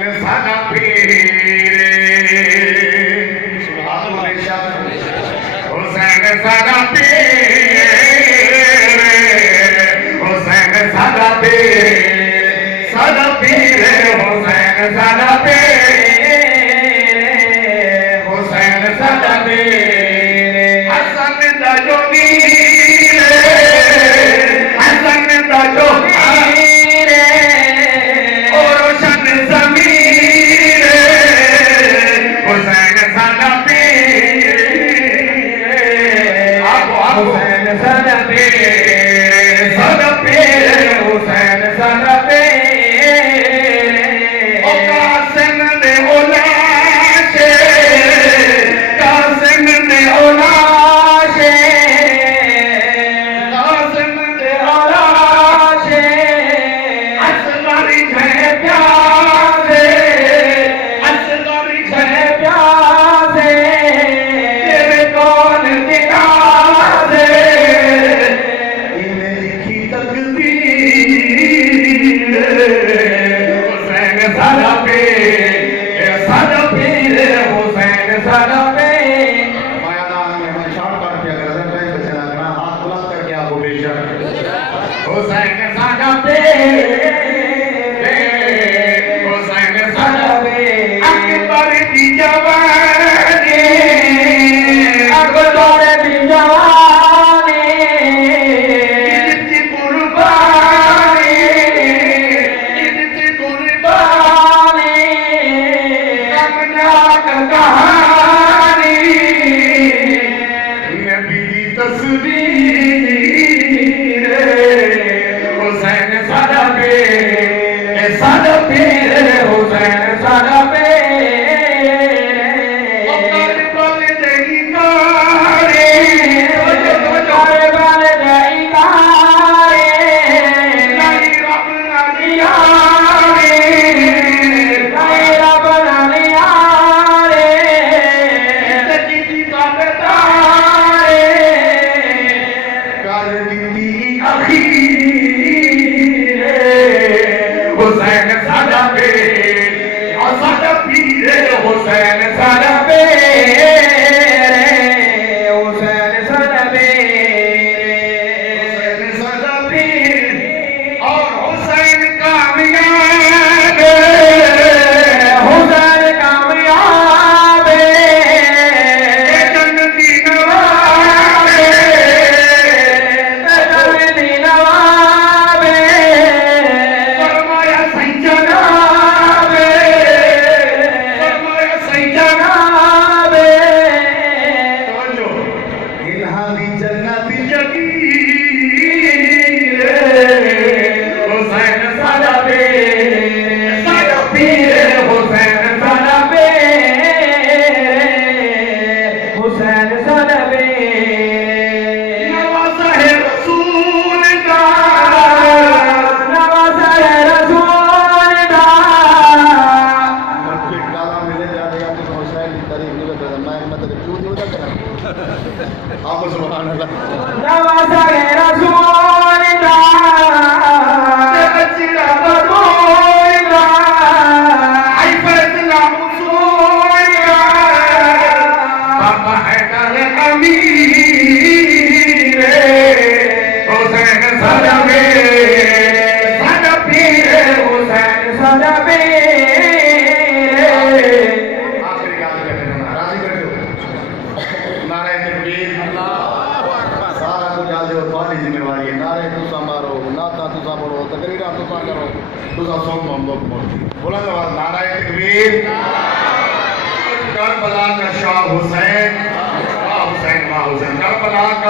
सादा पीर हुसैन सादा पीर हुसैन सादा पीर हुसैन सादा पीर हुसैन सादा पीर हसन दा जो वीर हसन दा जो वीर ओ रोशन ज़मीर हुसैन सादा पीर हुसैन सादा पीर हुसैन सादा पीर ओ कासिम दे औलाशे कासिम दे औलाशे कासिम दे औलाशे असगरी है प्यासे असगरी है प्यासे तेरे कौन दिखासे इन्हें लिखी तकदीर हुसैन सादा पीर हुसैन सादा पीर मैदान में मैं शॉट करके अगर अदर पे चला गया हाथ बुलंद करके आपको बेशक हुसैन सादा पीर हुसैन सादा पीर अकबर दी जवानी अकबर दी जवानी इनकी कुर्बानी इनकी कुर्बानी कमनाक कहानी नबी की तस्वीर हुसैन सादा पीर हुसैन सादा पीर करबल दही कारे करबल दही कारे नहीं रब ना दिया रे नहीं रब ना दिया रे तकी ताबेदारे कर दी अखीर हुसैन सादा पीर सादा पीर हुसैन सादा पीर हुसैन सादा पीर हुसैन सादा पीर और हुसैन कामयाब हुसैन कामयाब जन्नती नवाब जन्नती नवाब फरमाया सही जनाब फरमाया सही जनाब तो इल्हामी जन्नती जगीर हुसैन सादा पीर हुसैन सादा पीर हुसैन सादा पीर नवाज़ा है रसूल दा नवाज़ा है रसूल दा मस्जिद काला मिले जा रहे हैं तो हुसैन की तारीफ नहीं करता मैं मतलब क्यों नहीं होता करा आप सुभान अल्लाह नवाज़ा है रसूल दा तेरा बरोई दा आई फैसला उसूल दा बाबा है कर अमीर हुसैन सादा पीर हुसैन सादा पीर आखिरी गाल करते हैं राजी कर दो नारे तकबीर सारा कुछ आज जो तुम्हारी जिम्मेवारी है नारे तुसा मारो नाता तुसा पढ़ो तकरीरा तुसा करो तुसा सॉन्ग हम लोग बुलंद आवाज नारे तकबीर करबला का शाह हुसैन वाह हुसैन करबला का